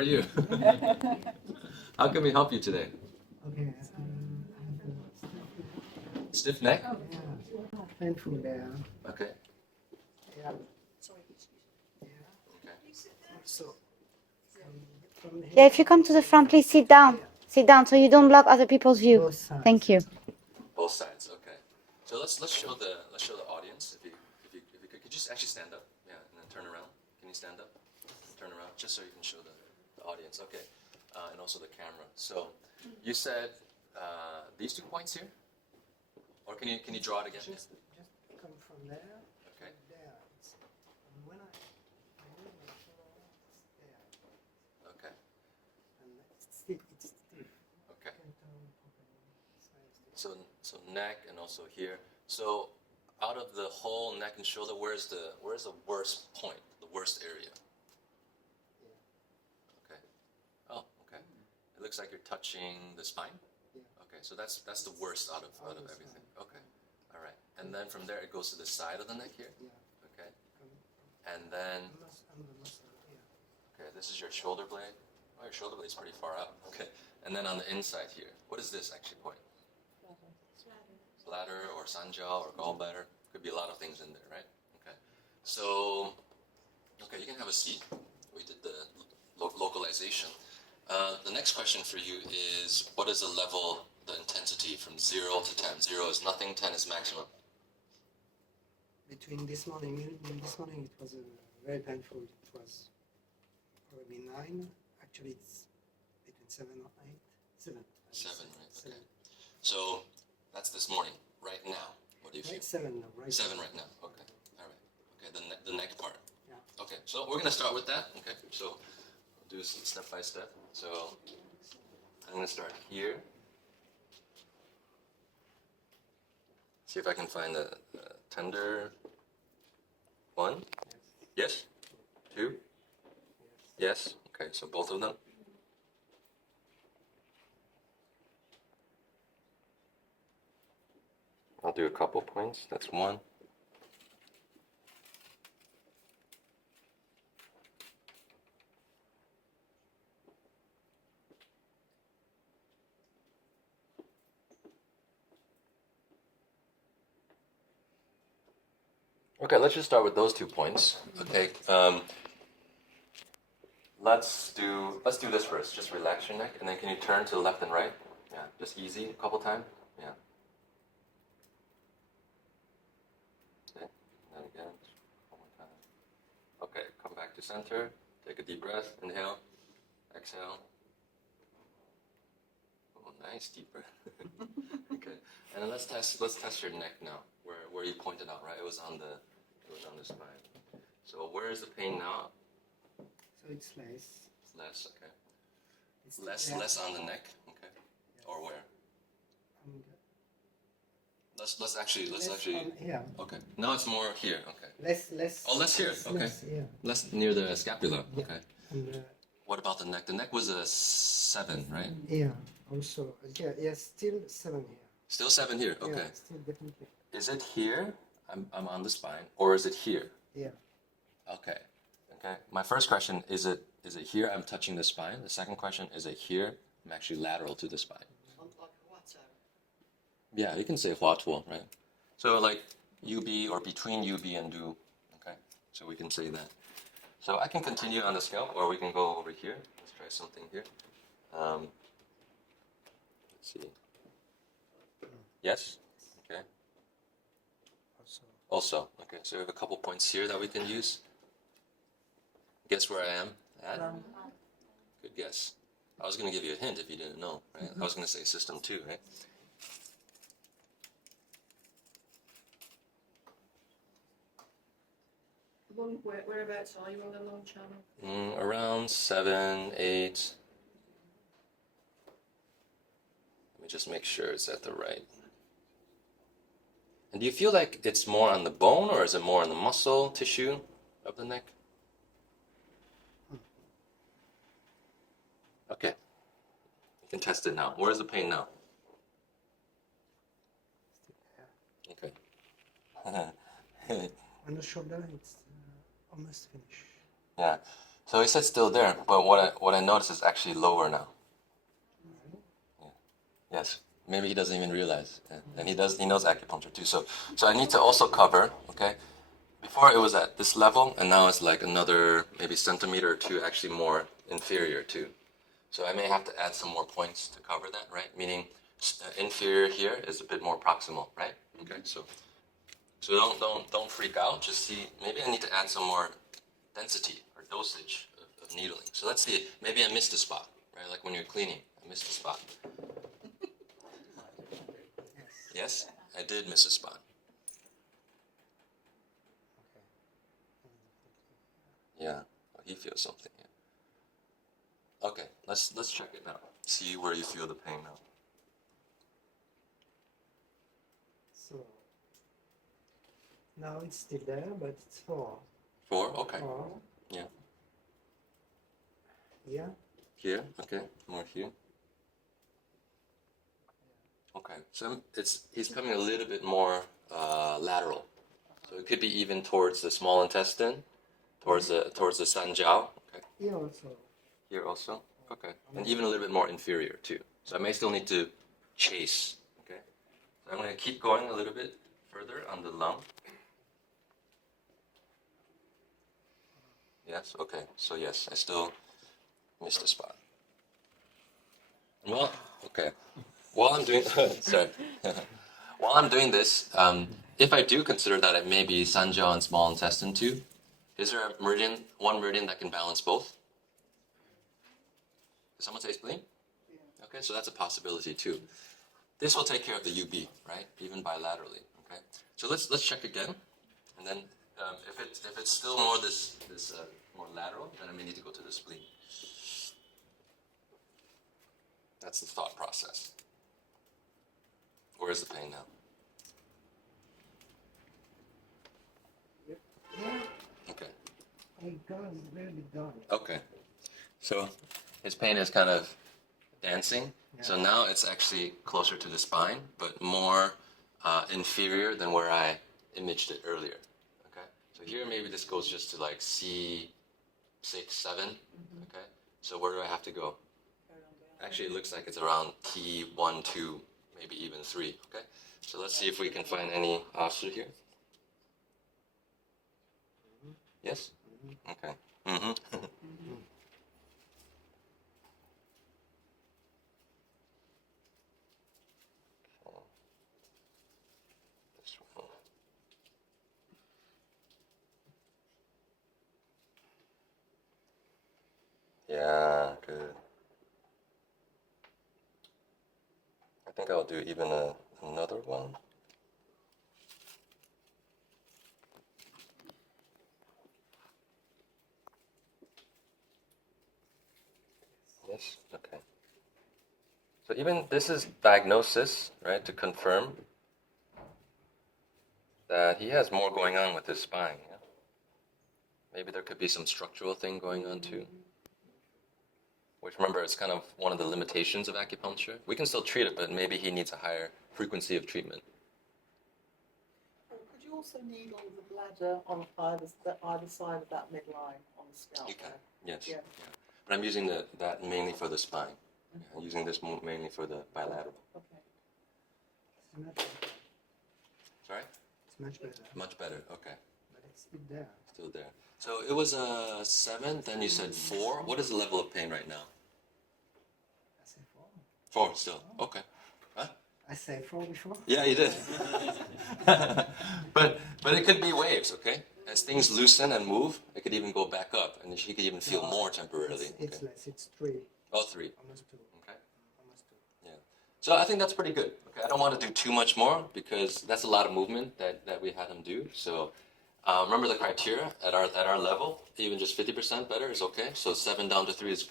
How are you? How can we help you today? Okay. Stiff neck? Yeah. Painful there. Okay. Yeah. Okay. So from here. Yeah, if you come to the front, please sit down. Sit down so you don't block other people's view. Both sides. Thank you. Both sides. Okay. So let's show the audience. If you could you just actually stand up? Yeah, and then turn around. Can you stand up? And turn around just so you can show the audience. Okay. And also the camera. So you said these 2 points here, or can you draw it again? Just come from there. Okay. There. And when I move my shoulder, it's there. Okay. And it's stiff. Okay. Can turn properly. So neck and also here. So out of the whole neck and shoulder, where's the worst point, the worst area? Okay. Oh, okay. It looks like you're touching the spine. Yeah. Okay, so that's the worst out of everything. Okay. All right. And then from there it goes to the side of the neck here. Yeah. Okay. And then okay, this is your shoulder blade. Oh, your shoulder blade's pretty far out. Okay. And then on the inside here, what is this actually point? Bladder or sanjiao or gallbladder. Could be a lot of things in there, right? Okay. So, okay, you can have a seat. We did the localization. The next question for you is, what is the level, the intensity from 0 to 10? 0 is nothing, 10 is maximum. Between this morning it was very painful. It was probably 9. Actually, it's between 7 or 8. 7. 7, right? Okay. So that's this morning. Right now, what do you feel? Right, 7 now. Right. 7 right now. Okay. All right. Okay. The neck part. Yeah. Okay. So we're gonna start with that. Okay. So we'll do step by step. So I'm gonna start here. See if I can find a tender one. Yes. 2. Yes. Okay. So both of them. I'll do a couple points. That's 1. Okay, let's just start with those 2 points. Okay. Let's do this first. Just relax your neck, and then can you turn to the left and right? Yeah, just easy a couple times. Yeah. Okay, and again, one more time. Okay, come back to center. Take a deep breath. Inhale, exhale. Oh, nice deep breath. Okay, and then let's test your neck now. Where you pointed out, right? It was on the spine. So where is the pain now? So it's less. It's less. Okay. It's Less on the neck. Okay. Or where? Let's actually. Yeah. Okay. Now it's more here. Okay. Less. Oh, less here. Okay. Yeah. Less near the scapula. Yeah. Okay. And, What about the neck? The neck was a 7, right? yeah. Also. Yeah. Still 7 here. Still 7 here. Okay. Yeah, still definitely. Is it here? I'm on the spine, or is it here? Yeah. Okay. Okay. My first question is it here? I'm touching the spine. The second question is it here? I'm actually lateral to the spine. Yeah, you can say huatuo, right? So like UB or between UB and Du. Okay. So we can say that. So I can continue on the scalp, or we can go over here. Let's try something here. Let's see. Yes. Okay. Also, okay. So we have a couple points here that we can use. Guess where I am at? Good guess. I was going to give you a hint if you didn't know, right? I was going to say system 2, right? Whereabouts are you on the long channel? Around 7, 8. Let me just make sure it's at the right. And do you feel like it's more on the bone, or is it more on the muscle tissue of the neck? Okay. You can test it now. Where's the pain now? Okay. On the shoulder, it's almost finished. Yeah. So he said still there, but what I noticed is actually lower now. Yeah. Yes, maybe he doesn't even realize, and he knows acupuncture too. So I need to also cover. Okay, before it was at this level, and now it's like another maybe centimeter or two, actually more inferior too. So I may have to add some more points to cover that, right? Meaning inferior here is a bit more proximal, right? Okay, so don't freak out. Just see, maybe I need to add some more density or dosage of needling. So let's see, maybe I missed a spot, right? Like when you're cleaning, I missed a spot. Yes, I did miss a spot. Yeah, oh, he feels something. Yeah. Okay, let's check it now. See where you feel the pain now. So now it's still there, but it's 4. 4? Okay. 4. Yeah. Here. Here, okay, more here. Okay, so he's coming a little bit more lateral. So it could be even towards the small intestine, towards the sanjiao. Okay. Here also. Here also. Okay, and even a little bit more inferior too. So I may still need to chase. Okay. So I'm going to keep going a little bit further on the lung. Yes. Okay. So yes, I still missed a spot. Well, okay. While I'm doing sorry, while I'm doing this, if I do consider that it may be sanjiao and small intestine too, is there a meridian, one meridian that can balance both? Did someone say spleen? Yeah. Okay, so that's a possibility too. This will take care of the UB, right? Even bilaterally. Okay. So let's check again, and then if it's still more this more lateral, then I may need to go to the spleen. That's the thought process. Where's the pain now? Yeah. Okay. It goes really down. Okay. So his pain is kind of dancing. Yeah. So now it's actually closer to the spine, but more inferior than where I imaged it earlier. Okay. So here maybe this goes just to like C6, 7. Okay. So where do I have to go? Actually, it looks like it's around T1, 2, maybe even 3. Okay. So let's see if we can find any offset here. Yes. Okay. Mm-hmm. This one. Yeah, good. I think I'll do even another one. Yes, okay. So even this is diagnosis, right, to confirm that he has more going on with his spine. Yeah? Maybe there could be some structural thing going on too. Which, remember, it's kind of one of the limitations of acupuncture. We can still treat it, but maybe he needs a higher frequency of treatment. Could you also needle the bladder on either side of that midline on the scalp? You can, yes. Yeah. Yeah. But I'm using that mainly for the spine. Yeah, I'm using this mainly for the bilateral. Okay. It's much better. Sorry? It's much better. Much better, okay. But it's still there. Still there. So it was 7, then you said 4. What is the level of pain right now? I say 4. 4 still, okay. Huh? I say 4 before. Yeah, you did. but it could be waves, okay? As things loosen and move, it could even go back up, and she could even feel more temporarily. It's Okay. less. It's 3. Oh, 3. Almost 2. Okay. Almost 2. Yeah. So I think that's pretty good. Okay. I don't want to do too much more because that's a lot of movement that we had him do. So remember the criteria at our level. Even just 50% better is okay. So 7 down to 3 is good.